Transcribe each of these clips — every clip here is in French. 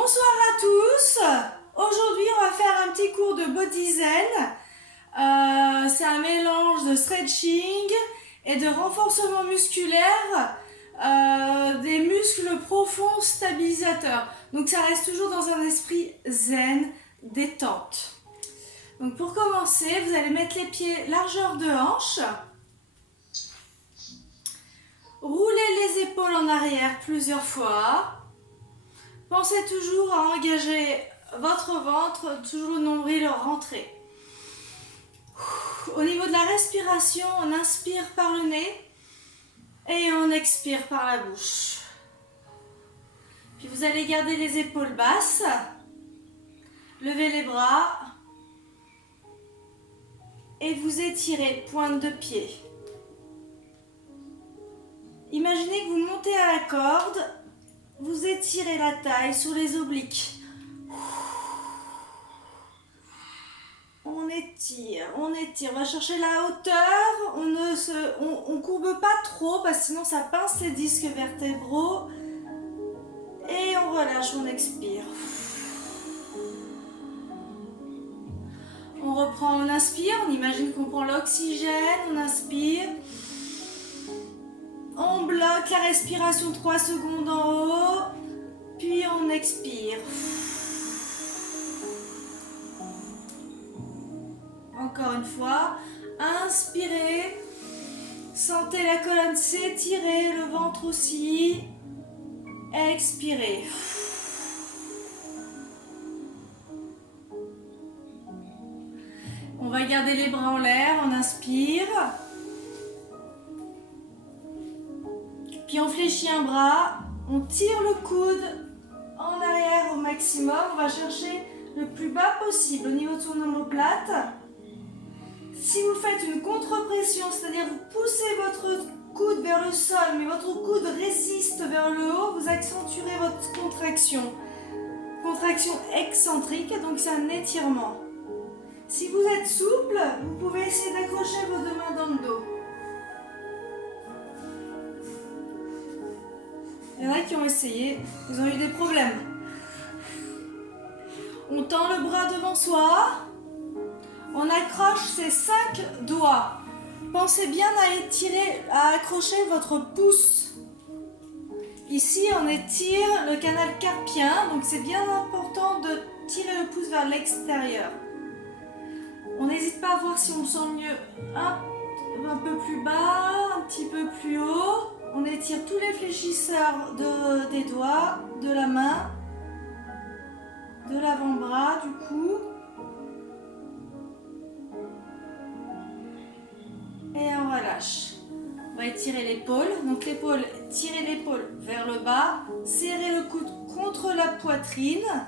Bonsoir à tous. Aujourd'hui, on va faire un petit cours de body zen. C'est un mélange de stretching et de renforcement musculaire des muscles profonds stabilisateurs. Donc ça reste toujours dans un esprit zen, détente. Donc pour commencer, vous allez mettre les pieds largeur de hanche. Roulez les épaules en arrière plusieurs fois. Pensez toujours à engager votre ventre, toujours le nombril rentré. Au niveau de la respiration, on inspire par le nez et on expire par la bouche. Puis vous allez garder les épaules basses, levez les bras et vous étirez pointe de pied. Imaginez que vous montez à la corde, vous étirez la taille sur les obliques. On étire, on va chercher la hauteur, on courbe pas trop parce que sinon ça pince les disques vertébraux. Et on relâche, on expire. On reprend, on inspire, on imagine qu'on prend l'oxygène, on inspire. On bloque la respiration 3 secondes en haut, puis on expire. Encore une fois, inspirez, sentez la colonne s'étirer, le ventre aussi. Expirez. On va garder les bras en l'air, on inspire. Puis on fléchit un bras, on tire le coude en arrière au maximum. On va chercher le plus bas possible au niveau de son omoplate. Si vous faites une contre-pression, c'est-à-dire vous poussez votre coude vers le sol, mais votre coude résiste vers le haut, vous accentuerez votre contraction. Contraction excentrique, donc c'est un étirement. Si vous êtes souple, vous pouvez essayer d'accrocher vos deux mains dans le dos. Il y en a qui ont essayé, ils ont eu des problèmes. On tend le bras devant soi. On accroche ses 5 doigts. Pensez bien à accrocher votre pouce. Ici, on étire le canal carpien, donc c'est bien important de tirer le pouce vers l'extérieur. On n'hésite pas à voir si on sent mieux un peu plus bas, un petit peu plus haut. On étire tous les fléchisseurs des doigts, de la main, de l'avant-bras du coup. Et on relâche. On va étirer l'épaule. Donc l'épaule, tirez l'épaule vers le bas. Serrez le coude contre la poitrine.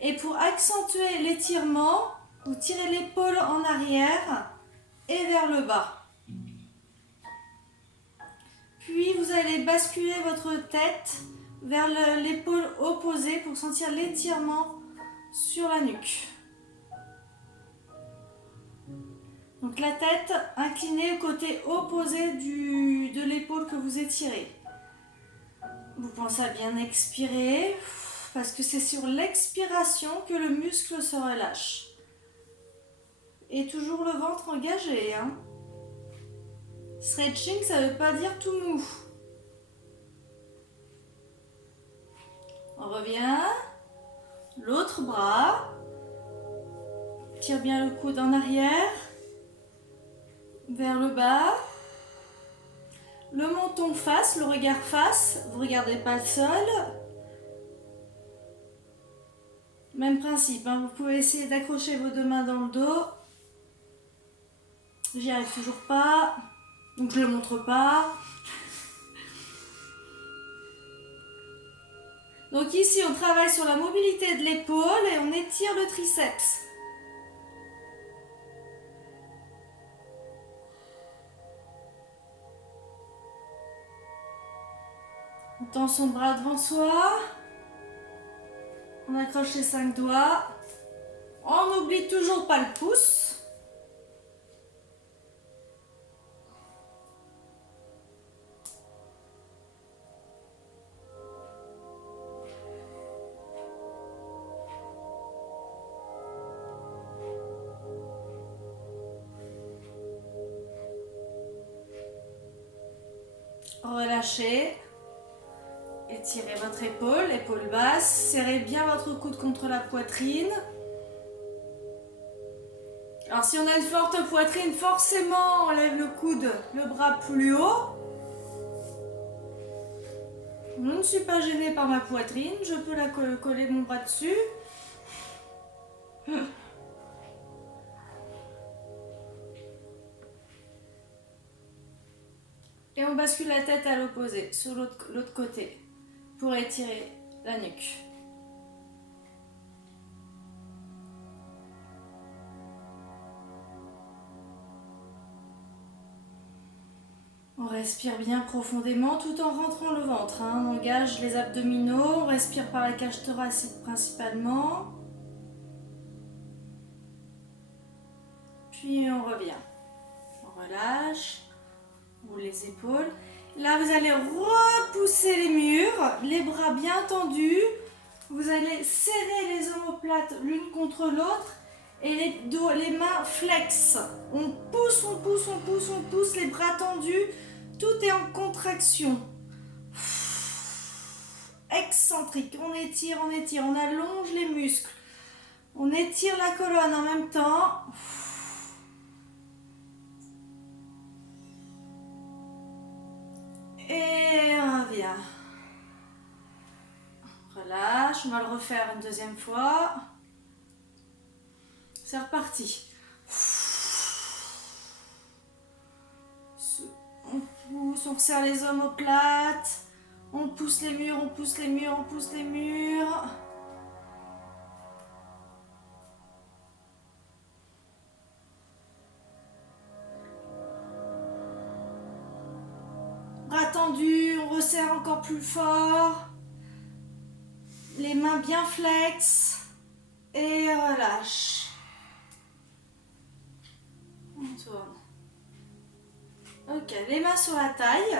Et pour accentuer l'étirement, vous tirez l'épaule en arrière et vers le bas. Puis vous allez basculer votre tête vers l'épaule opposée pour sentir l'étirement sur la nuque. Donc la tête inclinée au côté opposé de l'épaule que vous étirez. Vous pensez à bien expirer parce que c'est sur l'expiration que le muscle se relâche. Et toujours le ventre engagé. Stretching, ça ne veut pas dire tout mou. On revient. L'autre bras. Tire bien le coude en arrière. Vers le bas. Le menton face, le regard face. Vous ne regardez pas le sol. Même principe, vous pouvez essayer d'accrocher vos deux mains dans le dos. J'y arrive toujours pas. Donc je ne le montre pas. Donc ici, on travaille sur la mobilité de l'épaule et on étire le triceps. On tend son bras devant soi. On accroche les 5 doigts. On n'oublie toujours pas le pouce. relâchez. Étirez votre épaule basse. Serrez bien votre coude contre la poitrine. Alors si on a une forte poitrine, forcément on lève le coude, le bras plus haut. Je ne suis pas gênée par ma poitrine, je peux la coller mon bras dessus. Et on bascule la tête à l'opposé, sur l'autre côté, pour étirer la nuque. On respire bien profondément tout en rentrant le ventre. On engage les abdominaux, on respire par la cage thoracique principalement. Puis on revient. On relâche, on roule les épaules. Là, vous allez repousser les murs, les bras bien tendus. Vous allez serrer les omoplates l'une contre l'autre et les mains flex. On pousse, on pousse, on pousse, on pousse, les bras tendus. Tout est en contraction. Excentrique. On étire, on allonge les muscles. On étire la colonne en même temps. Et on revient. Relâche, on va le refaire une deuxième fois. C'est reparti. On pousse, on resserre les omoplates. On pousse les murs, on pousse les murs, on pousse les murs. Bras tendus, on resserre encore plus fort. Les mains bien flex. Et relâche. On tourne. Ok, les mains sur la taille.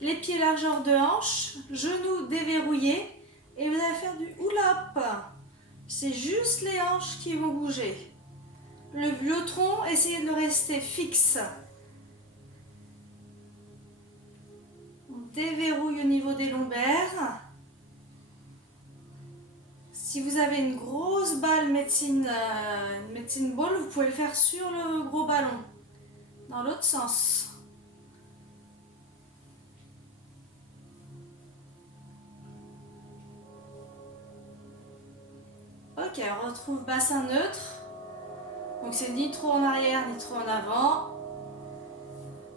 Les pieds largeur de hanche. Genoux déverrouillés. Et vous allez faire du pull-up. C'est juste les hanches qui vont bouger. Le tronc, essayez de le rester fixe. On déverrouille au niveau des lombaires. Si vous avez une grosse balle médecine ball, vous pouvez le faire sur le gros ballon. Dans l'autre sens. Ok, on retrouve bassin neutre. Donc c'est ni trop en arrière ni trop en avant.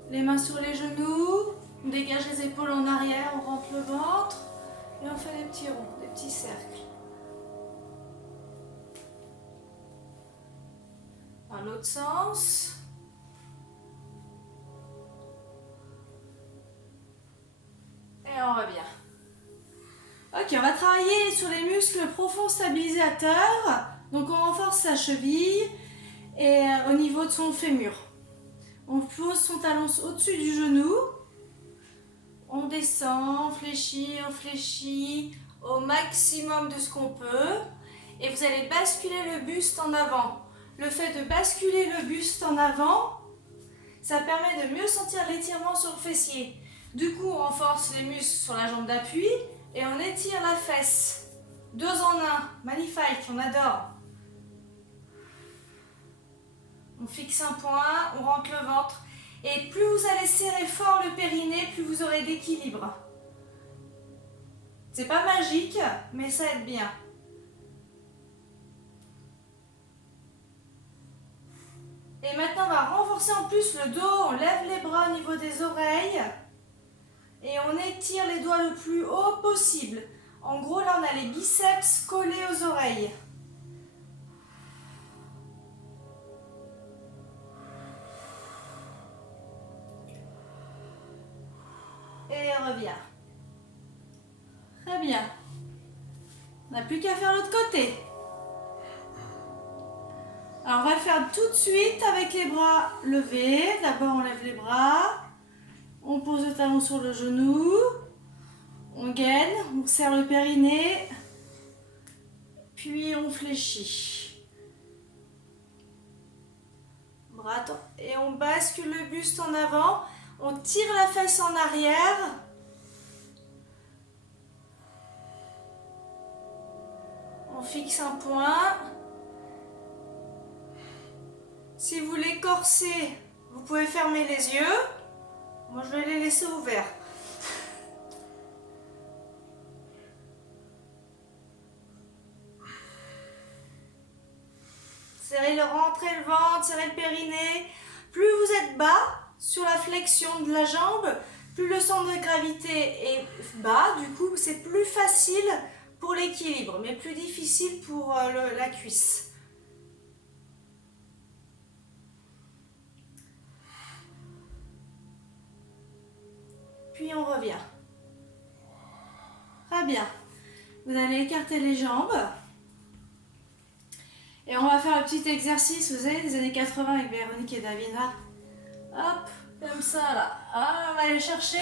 Les mains sur les genoux. On dégage les épaules en arrière, on rentre le ventre. Et on fait des petits ronds, des petits cercles. Dans l'autre sens. Et on revient. Ok, on va travailler sur les muscles profonds stabilisateurs. Donc on renforce sa cheville et au niveau de son fémur. On pose son talon au-dessus du genou. On descend, on fléchit au maximum de ce qu'on peut. Et vous allez basculer le buste en avant. Le fait de basculer le buste en avant, ça permet de mieux sentir l'étirement sur le fessier. Du coup, on renforce les muscles sur la jambe d'appui et on étire la fesse. 2 en 1, magnifique, on adore. On fixe un point, on rentre le ventre. Et plus vous allez serrer fort le périnée, plus vous aurez d'équilibre. C'est pas magique, mais ça aide bien. Et maintenant, on va renforcer en plus le dos. On lève les bras au niveau des oreilles. Et on étire les doigts le plus haut possible. En gros, là, on a les biceps collés aux oreilles. Et on revient. Très bien. On n'a plus qu'à faire l'autre côté. Alors, on va le faire tout de suite avec les bras levés. D'abord, on lève les bras. On pose le talon sur le genou. On gaine, on serre le périnée. Puis, on fléchit. Bras et on bascule le buste en avant. On tire la fesse en arrière. On fixe un point. Si vous voulez corser, vous pouvez fermer les yeux. Moi, je vais les laisser ouverts. Serrez le ventre et le ventre, serrez le périnée. Plus vous êtes bas sur la flexion de la jambe, plus le centre de gravité est bas. Du coup, c'est plus facile pour l'équilibre, mais plus difficile pour la cuisse. Puis on revient. Très bien. Vous allez écarter les jambes. Et on va faire un petit exercice, vous savez, des années 80 avec Véronique et Davina. Hop, comme ça là. Ah, on va aller chercher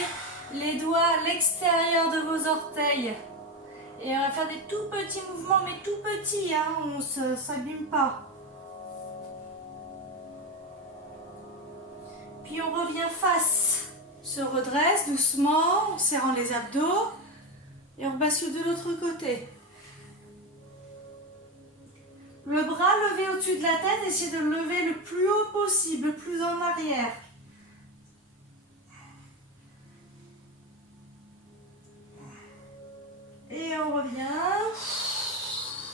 les doigts à l'extérieur de vos orteils. Et on va faire des tout petits mouvements, mais tout petits, hein, on ne s'abîme pas. Puis on revient face, se redresse doucement, en serrant les abdos. Et on bascule de l'autre côté. Le bras levé au-dessus de la tête, essayez de le lever le plus haut possible, le plus en arrière. Et on revient.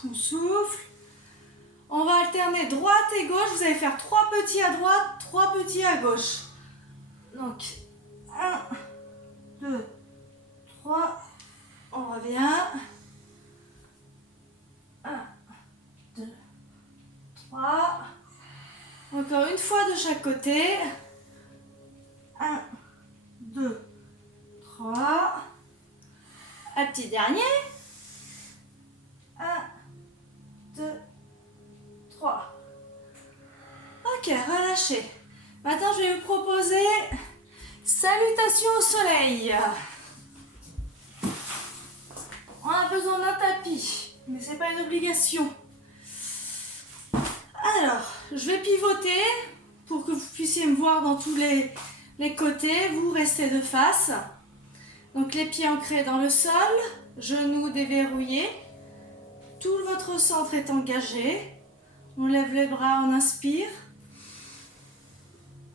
On souffle. On va alterner droite et gauche. Vous allez faire 3 petits à droite, 3 petits à gauche. Donc, 1, 2, 3. On revient. 1, 2, 3. Encore une fois de chaque côté. 1, 2, 3. Un petit dernier. 1, 2, 3. Ok, relâchez. Maintenant, je vais vous proposer salutation au soleil. On a besoin d'un tapis, mais ce n'est pas une obligation. Alors, je vais pivoter pour que vous puissiez me voir dans tous les côtés. Vous restez de face. Donc les pieds ancrés dans le sol, genoux déverrouillés. Tout votre centre est engagé. On lève les bras, on inspire.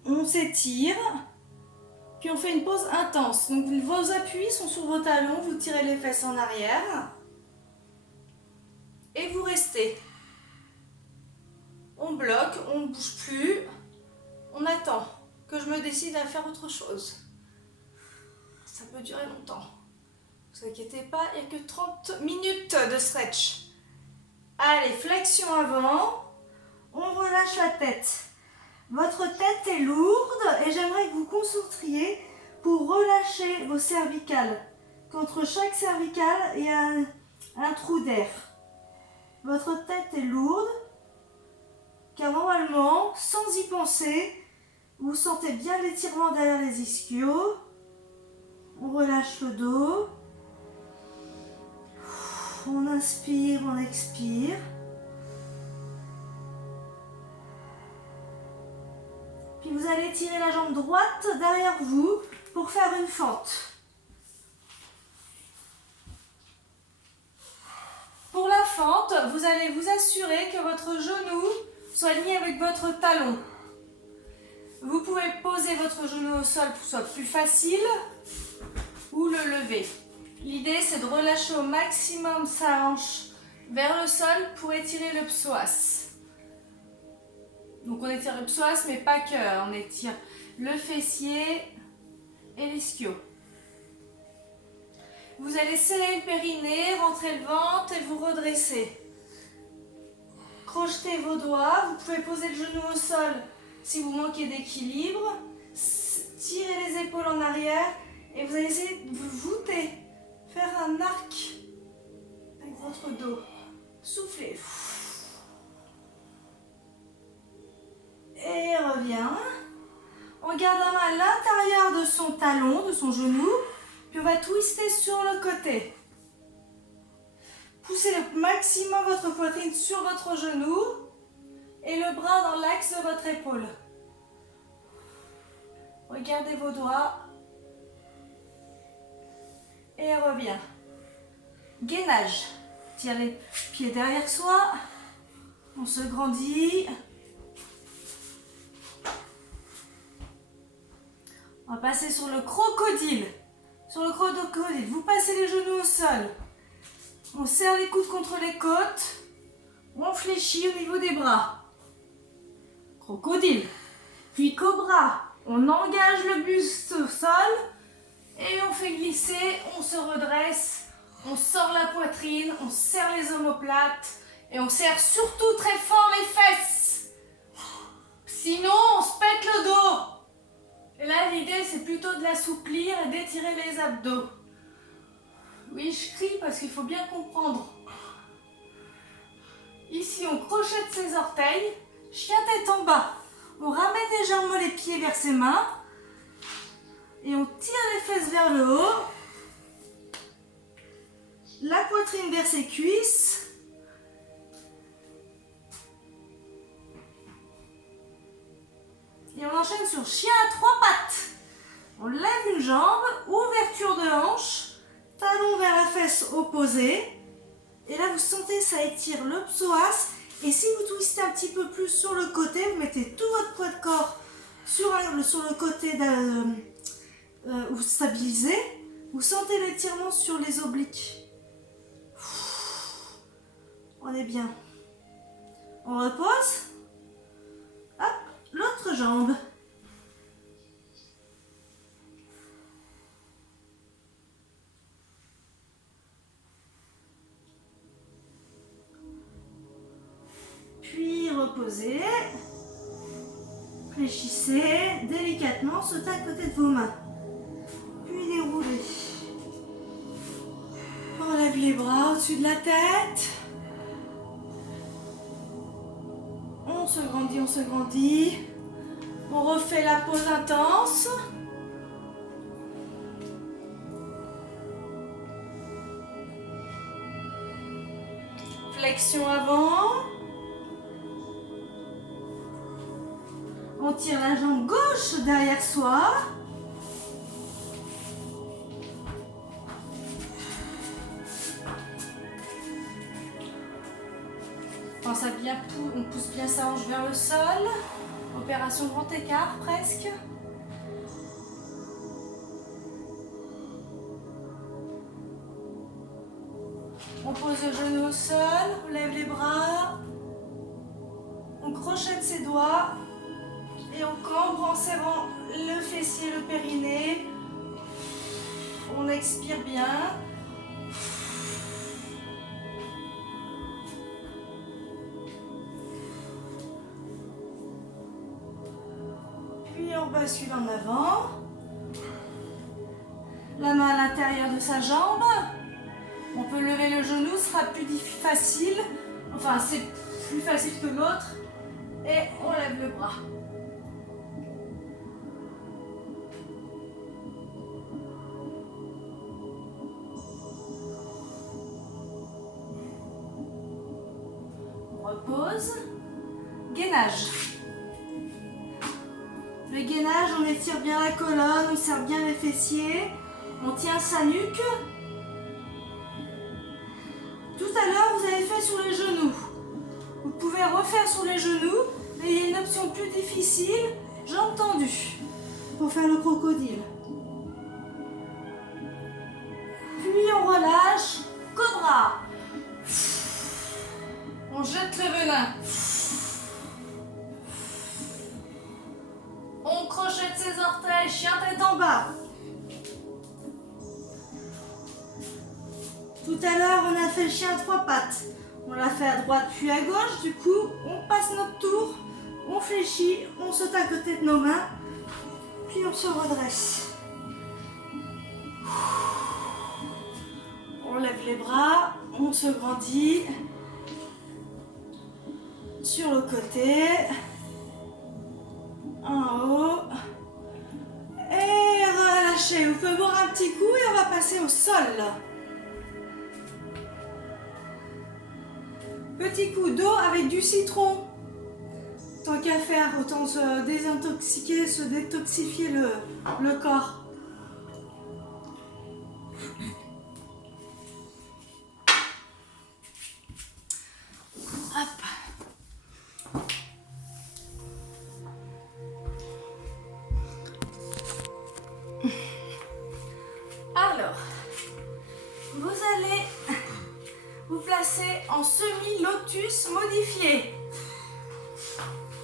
On s'étire. Puis on fait une pause intense. Donc vos appuis sont sur vos talons, vous tirez les fesses en arrière. Et vous restez. On bloque, on ne bouge plus. On attend que je me décide à faire autre chose. Ça peut durer longtemps. Ne vous inquiétez pas, il n'y a que 30 minutes de stretch. Allez, flexion avant. On relâche la tête. Votre tête est lourde et j'aimerais que vous concentriez pour relâcher vos cervicales. Qu'entre chaque cervicale, il y a un trou d'air. Votre tête est lourde, car normalement, sans y penser, vous sentez bien l'étirement derrière les ischios. On relâche le dos. On inspire, on expire. Puis vous allez tirer la jambe droite derrière vous pour faire une fente. Pour la fente, vous allez vous assurer que votre genou soit aligné avec votre talon. Vous pouvez poser votre genou au sol pour que ce soit plus facile ou le lever. L'idée, c'est de relâcher au maximum sa hanche vers le sol pour étirer le psoas. Donc on étire le psoas, mais pas que. On étire le fessier et l'ischio. Vous allez serrer le périnée, rentrer le ventre et vous redresser. Crochetez vos doigts. Vous pouvez poser le genou au sol si vous manquez d'équilibre. Tirez les épaules en arrière et vous allez essayer de vous voûter. Faire un arc avec votre dos. Soufflez. Et revient. On garde la main à l'intérieur de son talon, de son genou. Puis on va twister sur le côté. Poussez le maximum votre poitrine sur votre genou et le bras dans l'axe de votre épaule. Regardez vos doigts. Et revient. Gainage. tire les pieds derrière soi. On se grandit. On va passer sur le crocodile. Sur le crocodile, vous passez les genoux au sol. On serre les coudes contre les côtes. On fléchit au niveau des bras. Crocodile. Puis cobra. On engage le buste au sol. Et on fait glisser, on se redresse. On sort la poitrine, on serre les omoplates. Et on serre surtout très fort les fesses. Sinon, on se pète le dos. Et là, l'idée, c'est plutôt de l'assouplir et d'étirer les abdos. Oui, je crie parce qu'il faut bien comprendre. Ici, on crochette ses orteils. Chien tête en bas. On ramène légèrement les pieds vers ses mains. Et on tire les fesses vers le haut. La poitrine vers ses cuisses. Et on enchaîne sur chien à 3 pattes. On lève une jambe, ouverture de hanche, talon vers la fesse opposée. Et là, vous sentez, ça étire le psoas. Et si vous twistez un petit peu plus sur le côté, vous mettez tout votre poids de corps sur le côté où vous stabilisez. Vous sentez l'étirement sur les obliques. On est bien. On repose. Hop, l'autre jambe. Puis reposez. Fléchissez délicatement, sautez à côté de vos mains. Puis déroulez. On lève les bras au-dessus de la tête. On se grandit, on se grandit. On refait la pause intense. Flexion avant. On tire la jambe gauche derrière soi. Pense à bien, on pousse bien sa hanche vers le sol. Opération grand écart presque. On pose le genou au sol, on lève les bras. On crochette ses doigts. Et on cambre en serrant le fessier, le périnée. On expire bien. Puis on bascule en avant. La main à l'intérieur de sa jambe. On peut lever le genou, ce sera plus facile. Enfin, c'est plus facile que l'autre. Et on lève le bras. Repose. Gainage. Le gainage, on étire bien la colonne, on serre bien les fessiers, on tient sa nuque. Tout à l'heure, vous avez fait sur les genoux. Vous pouvez refaire sur les genoux, mais il y a une option plus difficile, jambes tendues, pour faire le crocodile. Puis on relâche, cobra. On jette le venin. On crochette ses orteils, chien tête en bas. Tout à l'heure, on a fait le chien à 3 pattes. On l'a fait à droite puis à gauche. Du coup, on passe notre tour, on fléchit, on saute à côté de nos mains, puis on se redresse. On lève les bras, on se grandit. Sur le côté, en haut, et relâchez. Vous pouvez boire un petit coup et on va passer au sol. Petit coup d'eau avec du citron. Tant qu'à faire, autant se désintoxiquer, se détoxifier le corps. placer en semi-lotus modifié.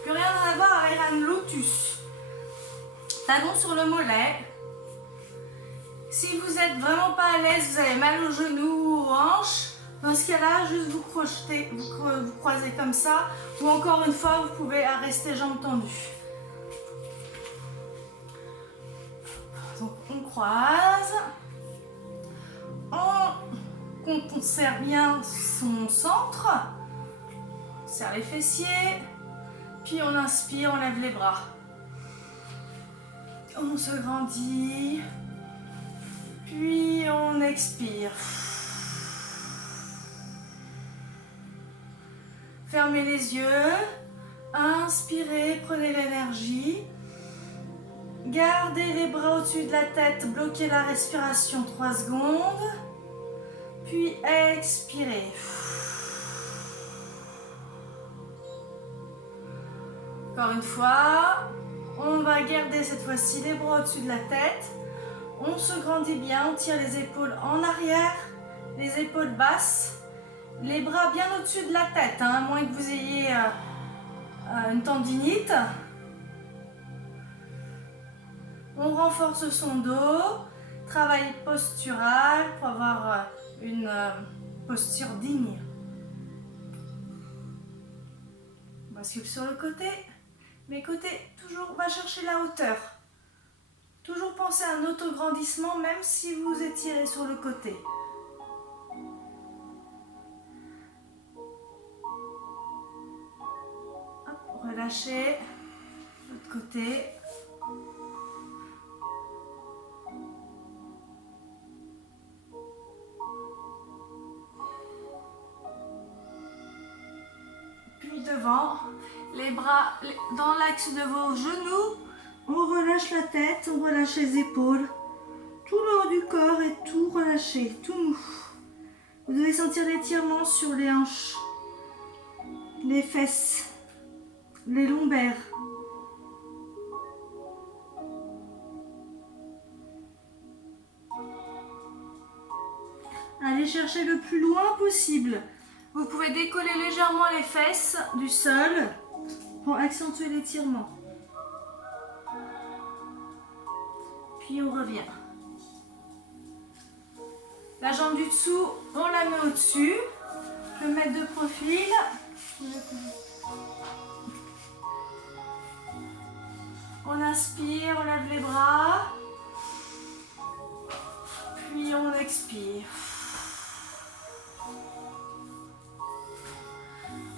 Plus rien à voir avec un lotus. Talon sur le mollet. Si vous n'êtes vraiment pas à l'aise, vous avez mal aux genoux ou aux hanches, dans ce cas-là, juste vous crochetez, vous croisez comme ça, ou encore une fois, vous pouvez rester jambes tendues. Donc on croise, on conserve bien son centre, on serre les fessiers, puis on inspire, on lève les bras. On se grandit, puis on expire. Fermez les yeux, inspirez, prenez l'énergie. Gardez les bras au-dessus de la tête, bloquez la respiration 3 secondes. Puis expirez. Encore une fois, on va garder cette fois-ci les bras au-dessus de la tête. On se grandit bien, on tire les épaules en arrière, les épaules basses. Les bras bien au-dessus de la tête, hein, à moins que vous ayez une tendinite. On renforce son dos, travail postural pour avoir une posture digne. On bascule sur le côté. Mes côtés, toujours, on va chercher la hauteur. Toujours penser à un autograndissement, même si vous étirez sur le côté. Hop, relâchez. L'autre côté. Puis devant, les bras dans l'axe de vos genoux. On relâche la tête, on relâche les épaules. Tout le haut du corps est tout relâché, tout mou. Vous devez sentir l'étirement sur les hanches, les fesses, les lombaires. Allez chercher le plus loin possible. Vous pouvez décoller légèrement les fesses du sol pour accentuer l'étirement. Puis on revient. La jambe du dessous, on la met au-dessus. Je vais mettre de profil. On inspire, on lève les bras. Puis on expire.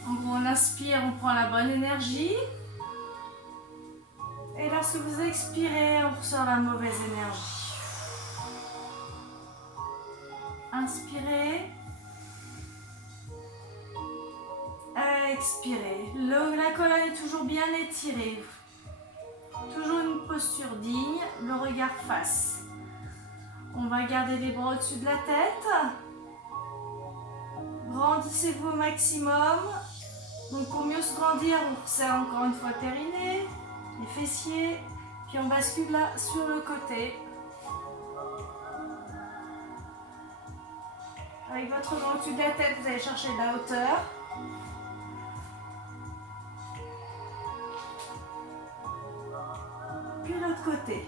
En gros, on inspire, on prend la bonne énergie. Et lorsque vous expirez, on ressort la mauvaise énergie. Inspirez. Expirez. La colonne est toujours bien étirée. Toujours une posture digne, le regard face. On va garder les bras au-dessus de la tête. Grandissez-vous au maximum. Donc pour mieux se grandir, on resserre encore une fois le périnée, les fessiers, puis on bascule là sur le côté. Avec votre main au-dessus de la tête, vous allez chercher de la hauteur. Puis l'autre côté.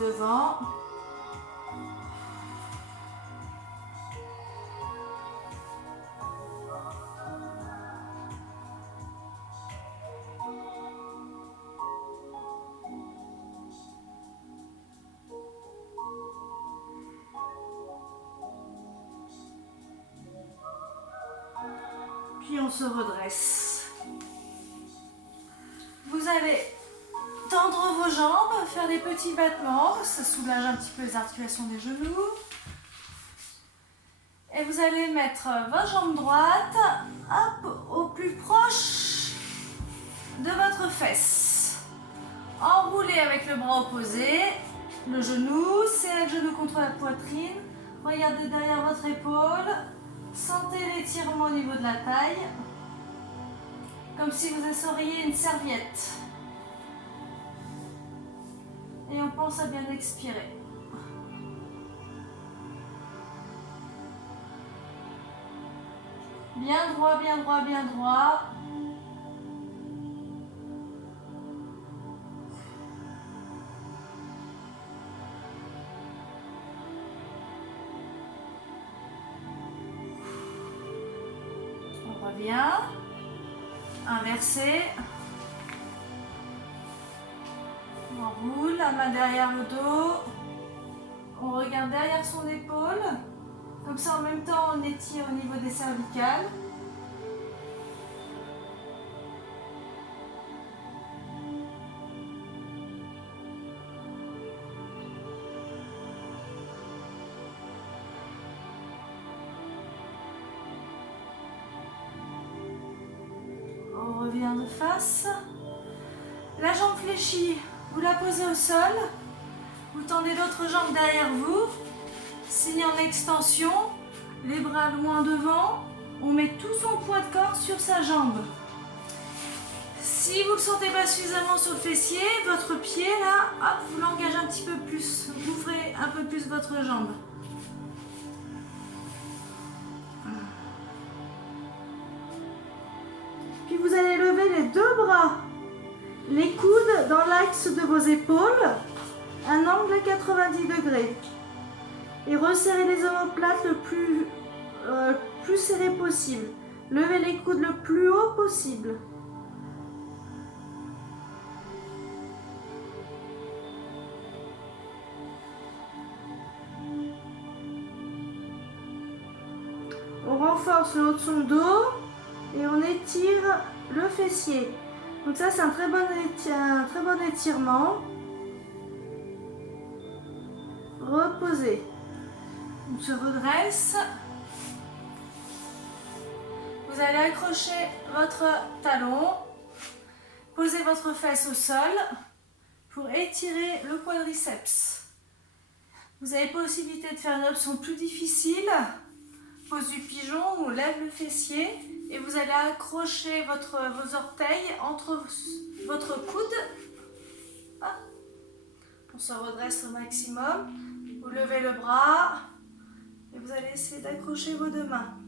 Devant. Puis on se redresse. Vous allez tendre vos jambes, faire des petits battements, ça soulage un petit peu les articulations des genoux. Et vous allez mettre votre jambe droite hop, au plus proche de votre fesse. Enroulez avec le bras opposé, le genou, serrez le genou contre la poitrine. Regardez derrière votre épaule, sentez l'étirement au niveau de la taille. comme si vous essoriez une serviette. Et on pense à bien expirer. Bien droit, bien droit, bien droit. On revient. Inversé. On roule la main derrière le dos. On regarde derrière son épaule. Comme ça, en même temps, on étire au niveau des cervicales. On revient de face. La jambe fléchie, vous la posez au sol. Vous tendez l'autre jambe derrière vous. Signe en extension. Les bras loin devant. On met tout son poids de corps sur sa jambe. Si vous ne le sentez pas suffisamment sur le fessier, votre pied là, hop, vous l'engagez un petit peu plus. Vous ouvrez un peu plus votre jambe. Puis vous allez lever les deux bras. Les coudes dans l'axe de vos épaules, un angle à 90 degrés. Et resserrez les omoplates le plus serré possible. Levez les coudes le plus haut possible. On renforce le haut de son dos et on étire le fessier. Donc ça, c'est un très bon étirement. Reposez. On se redresse. Vous allez accrocher votre talon. Posez votre fesse au sol pour étirer le quadriceps. Vous avez possibilité de faire une option plus difficile. Pose du pigeon, on lève le fessier et vous allez accrocher vos orteils entre votre coude. On se redresse au maximum. Vous levez le bras et vous allez essayer d'accrocher vos deux mains.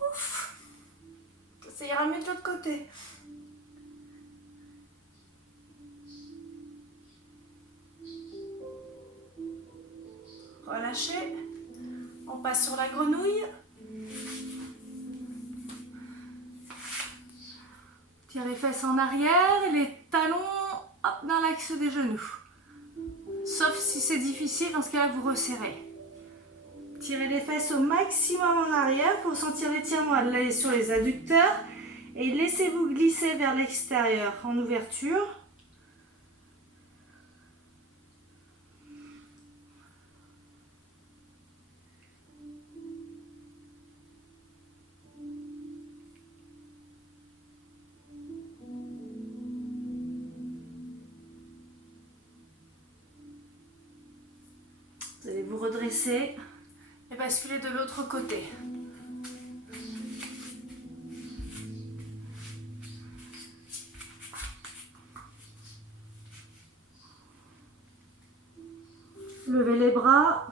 Ouf. Ça ira mieux de l'autre côté. Relâchez. On passe sur la grenouille. Tire les fesses en arrière et les talons hop, dans l'axe des genoux. Sauf si c'est difficile, dans ce cas-là, vous resserrez. Tirez les fesses au maximum en arrière pour sentir l'étirement sur les adducteurs et laissez-vous glisser vers l'extérieur en ouverture. Vous allez vous redresser et basculer de l'autre côté. Levez les bras.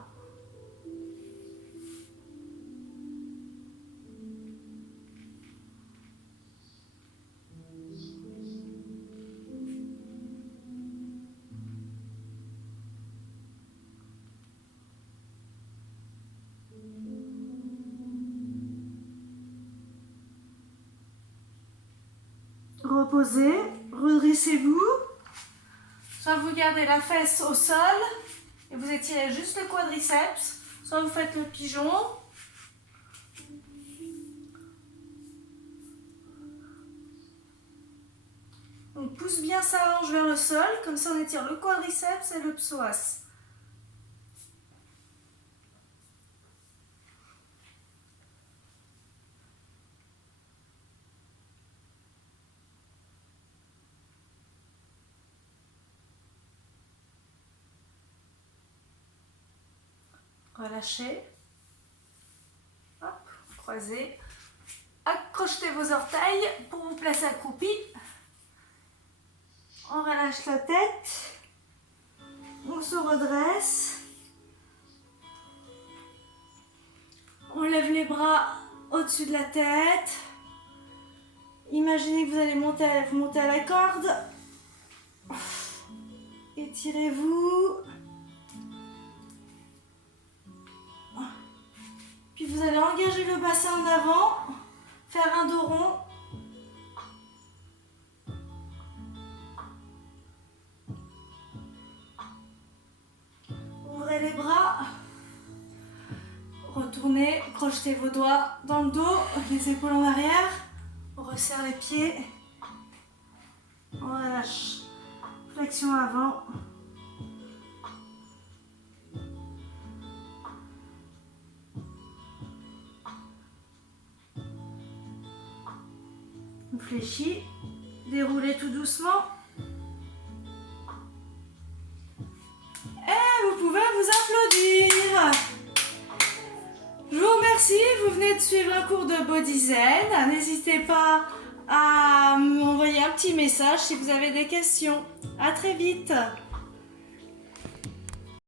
Reposez, redressez-vous. Soit vous gardez la fesse au sol et vous étirez juste le quadriceps, soit vous faites le pigeon. On pousse bien sa hanche vers le sol, comme ça on étire le quadriceps et le psoas. Relâchez. Hop, croisez. accrochez vos orteils pour vous placer accroupi. On relâche la tête. On se redresse. On lève les bras au-dessus de la tête. Imaginez que vous allez monter à la corde. Étirez-vous. Puis vous allez engager le bassin en avant, faire un dos rond. Ouvrez les bras. Retournez, crochetez vos doigts dans le dos, les épaules en arrière. On resserre les pieds. On relâche. Flexion avant. On fléchit. Déroulez tout doucement. Et vous pouvez vous applaudir. Je vous remercie, vous venez de suivre un cours de Body Zen. N'hésitez pas à m'envoyer un petit message si vous avez des questions. À très vite.